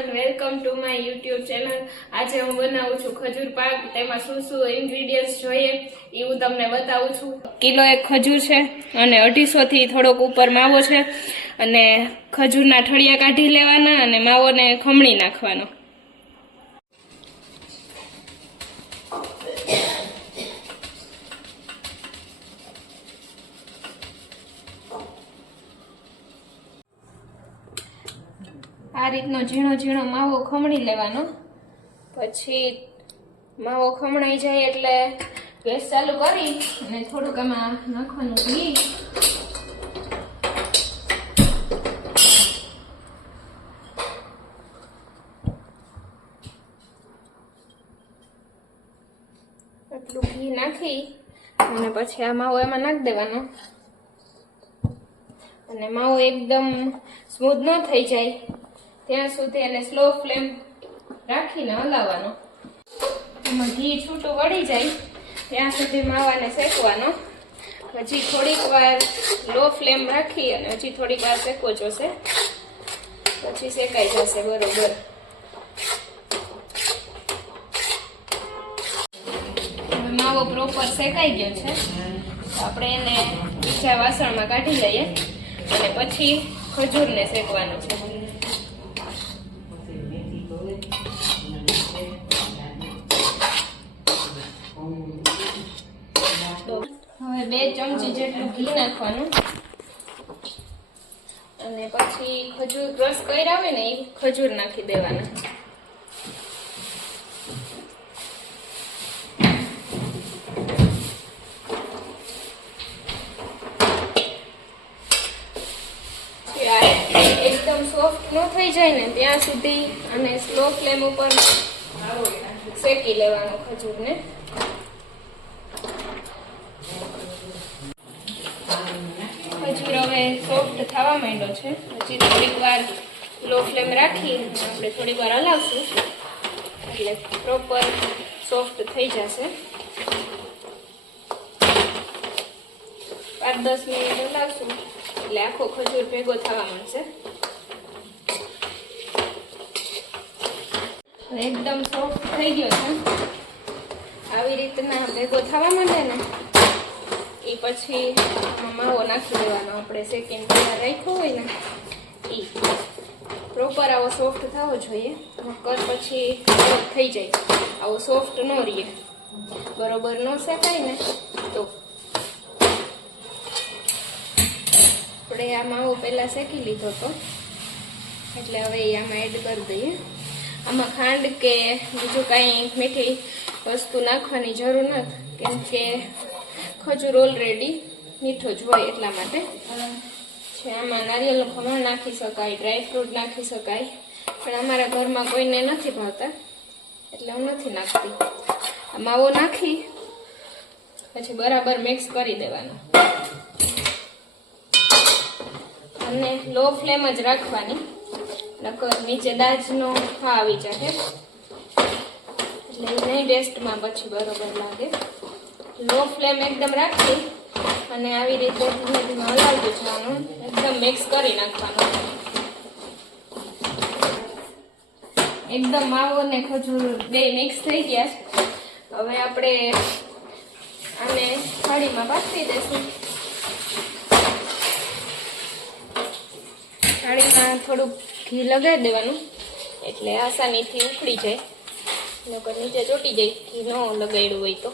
Everyone, welcome to my YouTube channel. આજે હું બનાવું છું ખજૂર પાક। તેમાં શું શું ઇન્ગ્રેડિયન્ટ્સ જોઈએ એ હું તમને બતાવું છું। કિલો એક ખજૂર છે અને 250 થી થોડોક ઉપર માવો છે અને ખજૂરના ઠળિયા કાઢી લેવાના અને માવોને ખમણી નાખવાનો। આ રીતનો ઝીણો ઝીણો માવો ખમણી લેવાનો। પછી માવો ખમણાઈ જાય એટલે ગેસ ચાલુ કરી અને થોડુંક આમાં નાખવાનું ઘી। એટલું ઘી નાખી અને પછી આ માવો એમાં નાખી દેવાનો અને માવો એકદમ સ્મૂથ ન થઈ જાય ત્યાં સુધી એને સ્લો ફ્લેમ રાખીને હલાવવાનો। એમાં ઘી છૂટું વળી જાય ત્યાં સુધી માવાને શેકવાનો। હજી થોડીક વાર લો ફ્લેમ રાખી અને હજી થોડીક વાર શેકવો જોશે, પછી શેકાઈ જશે બરોબર। હવે માવો પ્રોપર શેકાઈ ગયો છે તો આપણે એને બીજા વાસણમાં કાઢી લઈએ અને પછી ખજૂરને શેકવાનું છે। હવે 2 ચમચી જેટલું ઘી નાખવાનું અને પછી ખજૂર ક્રશ કર્યા હોય ને એ ખજૂર નાખી દેવાના। એકદમ સોફ્ટ ન થઈ જાય ને ત્યાં સુધી અને સ્લો ફ્લેમ ઉપર શેકી લેવાનો ખજૂરને। ખજૂર હવે સોફ્ટ થવા માંડ્યો છે, હજી થોડીક વાર લો ફ્લેમ રાખી આપણે થોડીક વાર હલાવશું એટલે પ્રોપર સોફ્ટ થઈ જશે। 5-10 મિનિટ હલાવશું એટલે આખો ખજૂર ભેગો થવા માંડશે। એકદમ સોફ્ટ થઈ ગયો છે। આવી રીતના ભેગો થવા માંડે ને એ પછી માવો નાખી દેવાનો। આપણે શેકીને તૈયાર રાખ્યો હોય ને એ પ્રોપર આવો સોફ્ટ થવો જોઈએ, નકર પછી થઈ જાય, આવો સોફ્ટ ન રહે, બરોબર ન શેકાય ને તો। આપણે આ માવો પહેલા શેકી લીધો હતો એટલે હવે આમાં એડ કરી દઈએ। આમાં ખાંડ કે બીજું કાંઈ મીઠી વસ્તુ નાખવાની જરૂર નથી, કેમ કે ખજૂર ઓલરેડી મીઠો જ હોય એટલા માટે છે। આમાં નારિયેળનું ખમણ નાખી શકાય, ડ્રાય ફ્રૂટ નાખી શકાય, પણ અમારા ઘરમાં કોઈને નથી ભાવતા એટલે હું નથી નાખતી। આ માવો નાખી પછી બરાબર મિક્સ કરી દેવાનો અને લો ફ્લેમ જ રાખવાની, નકર નીચે દાજનો આવી જાય એટલે નહીં ટેસ્ટમાં પછી બરોબર લાગે। લો ફ્લેમ એકદમ રાખી અને આવી રીતે ધીમે ધીમે હલાવતું જવાનું, એકદમ મિક્સ કરી નાખવાનું। એકદમ માવો ને ખજૂર બે મિક્સ થઈ ગયા છે। હવે આપણે આને થાળીમાં પાથરી દઈશું। થાળીમાં થોડુંક ઘી લગાવી દેવાનું એટલે આસાનીથી ઉખડી જાય, નકર નીચે ચોટી જાય ઘી ન લગાડ્યું હોય તો।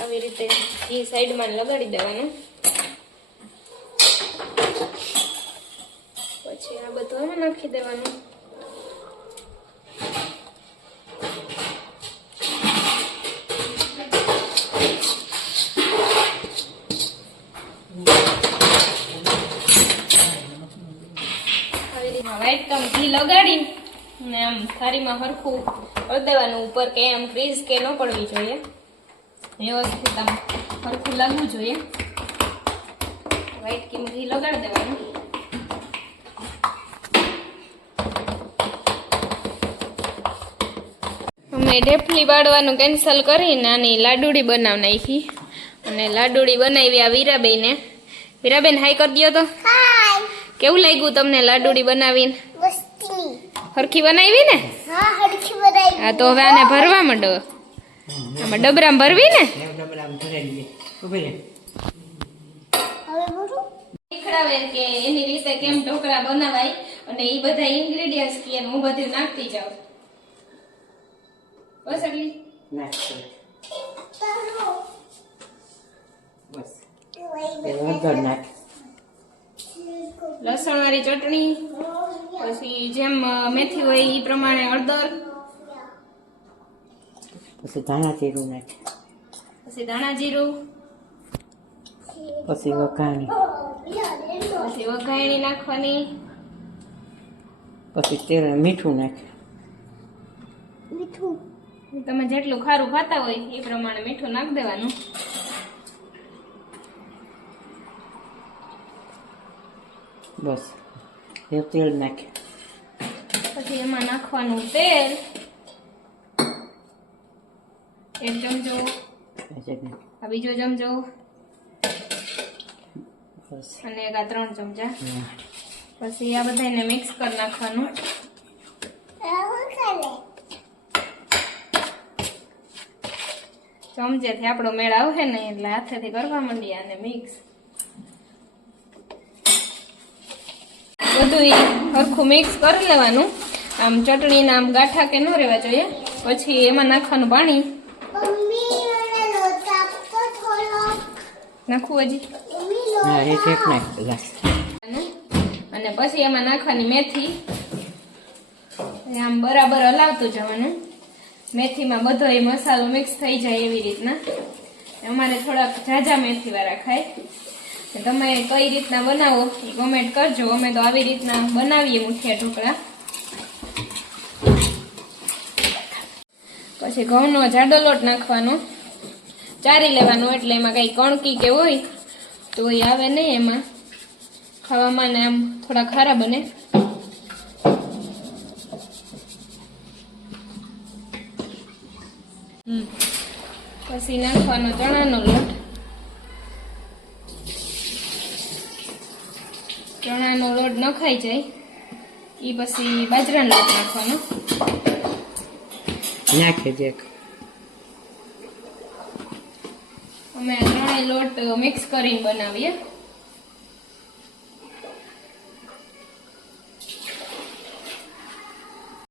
આવી રીતે ઘી સાઈડમાં લગાડી દેવાનું, પછી આ બધું આમાં નાખી દેવાનું। એકદમ ઘી લગાડી અને આમ થાળીમાં હરખું કરી દેવાનું ઉપર, કે આમ ક્રીઝ કે ન પડવી જોઈએ, વ્યવસ્થિત આમ હરખું લાગવું જોઈએ। વ્હાઈટ કેમ ઘી લગાડી દેવાનું। અમે ઢેફલી બાળવાનું કેન્સલ કરીને આની લાડુડી બનાવી નાખી અને લાડુડી બનાવી આ વીરાબેને। વીરાબેન હાઈ કરી દો તો। કેવું લાગ્યું તમને લાડુડી બનાવીને? હરખી બનાવી ને? હા હરખી બનાવી. હા તો હવે આને ભરવા માંડો. આમાં ડબરામાં ભરવી ને? હવે બોલું શીખડાવે કે એની રીતે કેમ ઢોકળા બનાવાય અને એ બધા ઇન્ગ્રેડિયન્ટ્સ કે હું બધું નાખતી જાઉં. બસ એટલી લસણ વાળી ચટણી, પછી જેમ મેથી હોય એ પ્રમાણે હળદર, પછી ધાણા જીરું નાખે, પછી ધાણા જીરું, પછી વઘાણી, પછી વઘાયણી નાખવાની, પછી તેલ મીઠું નાખે. મીઠું તમે જેટલું ખારું ખાતા હોય એ પ્રમાણે મીઠું નાખી દેવાનું. બસ એ તેલ નાખે. પછી એમાં નાખવાનું તેલ 1 ચમચો, આ બીજો ચમચો બસ અને એક આ 3 ચમચા. પછી આ બધાને મિક્સ કરી નાખવાનું. ચમચેથી આપણો મેળ આવશે ને એટલે હાથેથી કરવા માંડીએ અને મિક્સ. બધું સરખું મિક્સ કરી લેવાનું. આમ ચટણીના આમ ગાંઠા કે ન રહેવા જોઈએ. પછી એમાં નાખવાનું પાણી. નાખવું હજી? હા એ ચેક નાખે બસ. અને પછી એમાં નાખવાની મેથી. આમ બરાબર હલાવતું જવાનું. મેથીમાં બધો એ મસાલો મિક્સ થઈ જાય એવી રીતના. અમારે થોડાક ઝાઝા મેથી વાળા ખાય. તમે કઈ રીતના બનાવો એ કોમેન્ટ કરજો. અમે તો આવી રીતના બનાવીએ મુઠિયા ઢોકળા. પછી ઘઉંનો જાડો લોટ નાખવાનો, ચારી લેવાનો એટલે એમાં કઈ કણકી કે હોય તો એ આવે નહીં. એમાં ખાવામાં ને આમ થોડા ખારા બને. પછી નાખવાનો ચણાનો લોટ. ચણાનો લોટ નખાઈ જાય એ પછી બાજરાનો લોટ નાખવાનો. નાખે જેક. અમે ત્રણેય લોટ મિક્સ કરીને બનાવીએ.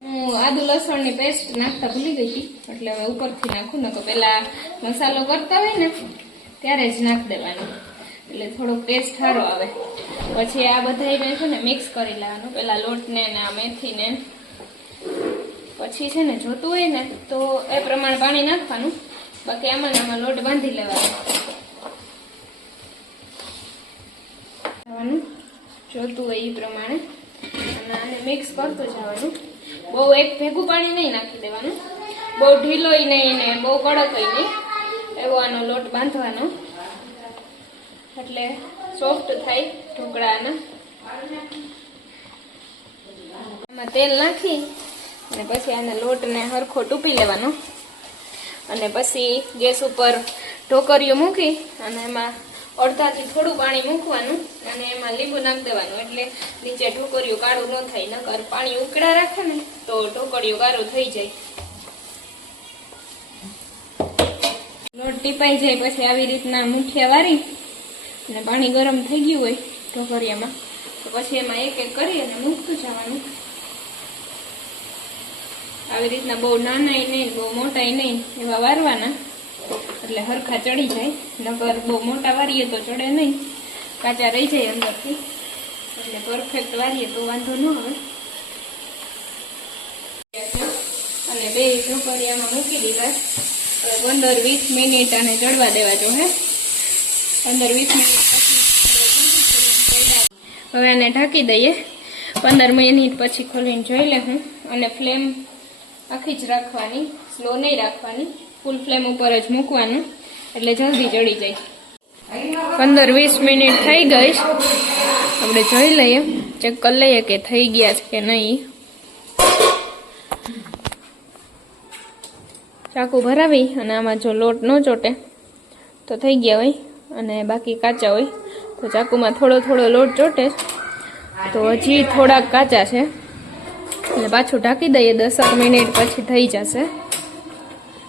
હું આદુ લસણની પેસ્ટ નાખતા ભૂલી ગઈ હતી એટલે હવે ઉપરથી નાખું. ને તો પેલા મસાલો કરતા હોય ને ત્યારે જ નાખી દેવાનું એટલે થોડો ટેસ્ટ સારો આવે. પછી આ બધાને છે ને મિક્સ કરી લેવાનું, પેલા લોટને ને આ મેથીને. પછી છે ને જોતું હોય ને તો એ પ્રમાણે પાણી નાખવાનું. બાકી આમાં લોટ બાંધી લેવાનું જોતું હોય એ પ્રમાણે. અને આને મિક્સ કરતું જવાનું. બહુ એક ભેગું પાણી નહીં નાખી દેવાનું, બહુ ઢીલોય નહીં ને બહુ કડકય નહીં. એવો આનો લોટ બાંધવાનો એટલે સોફ્ટ થાય ઢોકળાના. આમાં તેલ નાખી અને પછી આને લોટને હરખો ટૂપી લેવાનો. અને પછી ગેસ ઉપર ઢોકરીઓ મૂકી અને એમાં અડધાથી થોડું પાણી મૂકવાનું અને એમાં લીંબુ નાખી દેવાનું એટલે નીચે ઢોકરીઓ કાળું ન થાય. નકર પાણી ઉકળા રાખે ને તો ઢોકળીઓ કાળું થઈ જાય. લોટ ટીપાઈ જાય પછી આવી રીતના મુઠિયા વારી અને પાણી ગરમ થઈ ગયું હોય ઢોકરિયામાં તો પછી એમાં એક એક કરી અને મૂકતું જવાનું. આવી રીતના બહુ નાનાય નહીં બહુ મોટાય નહીં એવા વારવાના એટલે હરખા ચડી જાય. નકર બહુ મોટા વારીએ તો ચડે નહીં, કાચા રહી જાય અંદરથી. એટલે પરફેક્ટ વારીએ તો વાંધો ન આવે. અને બે ઢોકળિયામાં મૂકી દીધા. હવે 15-20 મિનિટ આને ચડવા દેવા જો. 15-20 મિનિટ પછી હવે આને ઢાંકી દઈએ. 15 મિનિટ પછી ખોલીને જોઈ લે હું. અને ફ્લેમ આખી જ રાખવાની, સ્લો નહીં રાખવાની, ફૂલ ફ્લેમ ઉપર જ મૂકવાનું એટલે જલ્દી ચડી જાય. 15-20 મિનિટ થઈ ગઈ. આપણે જોઈ લઈએ, ચેક કરી લઈએ કે થઈ ગયા છે કે નહીં. ચાકુ ભરાવી અને આમાં જો લોટ ન ચોટે તો થઈ ગયા હોય અને બાકી કાચા હોય તો ચાકુમાં થોડો થોડો લોટ ચોટે તો હજી થોડાક કાચા છે એટલે પાછું ઢાંકી દઈએ 10 મિનિટ પછી થઈ જશે.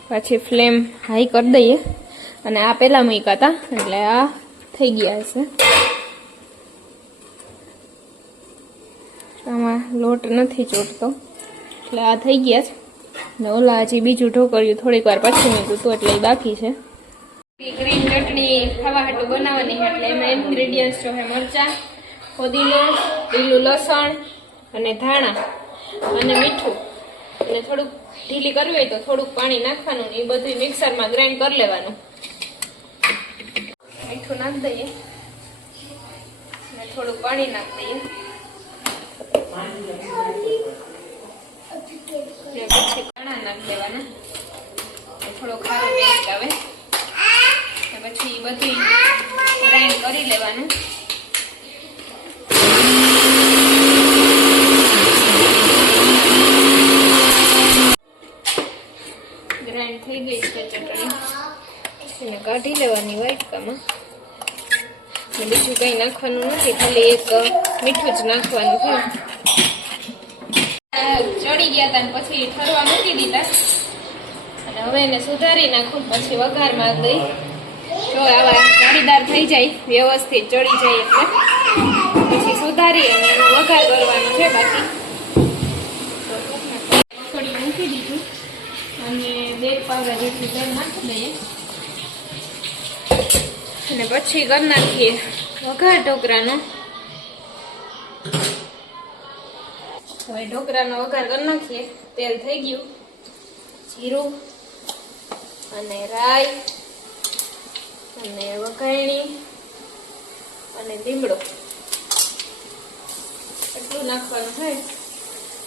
પછી ફ્લેમ હાઈ કરી દઈએ અને આ પહેલાં મૂક્યા હતા એટલે આ થઈ ગયા હશે. આમાં લોટ નથી ચોટતો એટલે આ થઈ ગયા છે. ને ઓલા હજી બીજું ઢોકળ્યું થોડીક વાર પછી મૂક્યું હતું એટલે એ બાકી છે. ગ્રીન ચટણી ખાવા હાટું બનાવવાની એટલે એમાં ઇન્ગ્રેડિયન્ટ્સ જો છે મરચાં, ફુદીનો, લીલું લસણ અને ધાણા અને મીઠું. અને થોડુંક ઢીલી કરવી હોય તો થોડુંક પાણી નાખવાનું ને એ બધું મિક્સરમાં ગ્રાઇન્ડ કરી લેવાનું. મીઠું નાખી દઈએ અને થોડુંક પાણી નાખી દઈએ. પછી ધાણા નાખી દેવાના, થોડો ખારો ટેસ્ટ આવે. પછી બધું ગ્રાઇન્ડ કરી લેવાનું. ગ્રાઇન્ડ થઈ ગઈ છે ચટણી, એને કાઢી લેવાની વાટકામાં. બીજું કંઈ નાખવાનું નથી, ખાલી એક મીઠું જ નાખવાનું છે. ચડી ગયા હતા ને પછી ઠરવા મૂકી દીધા અને હવે એને સુધારી નાખું. પછી વઘારમાં દઈ જો આવા જાળીદાર થઈ જાય, વ્યવસ્થિત ચડી જાય એટલે પછી સુધારી અને એનો વઘાર કરવાનો છે. બાકી થોડી મૂકી દીધું અને 2 પાવડા જેટલું તેલ નાખી દઈએ અને પછી કરી નાખીએ વઘાર ઢોકળાનો. હવે ઢોકળાનો વઘાર કરી નાખીએ. તેલ થઈ ગયું, જીરું અને રાઈ અને વઘારણી અને લીમડો એટલું નાખવાનું છે.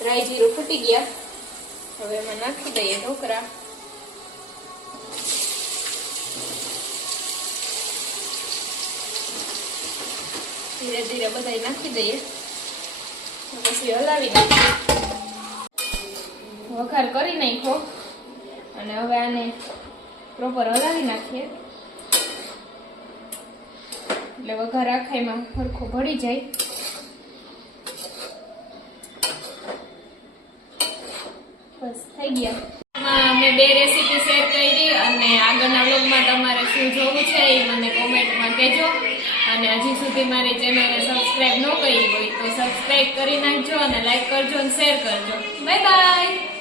રાઈ જીરું ફૂટી ગયા, હવે એમાં નાખી દઈએ ઢોકળા. ધીરે ધીરે બધા નાખી દઈએ, પછી હલાવી નાખીએ. વઘાર કરી નાખ્યો અને હવે આને પ્રોપર હલાવી નાખીએ એટલે વઘાર આખાઈમાં સરખો ભળી જાય. બસ થઈ ગયા. મેં 2 રેસીપી શેર કરી અને આગળના વ્લોગમાં તમારે શું જોવું છે એ મને કોમેન્ટમાં કહેજો. અને હજી સુધી મારી ચેનલને સબસ્ક્રાઇબ ન કરી હોય તો સબસ્ક્રાઇબ કરી નાખજો અને લાઈક કરજો અને શેર કરજો. Bye bye.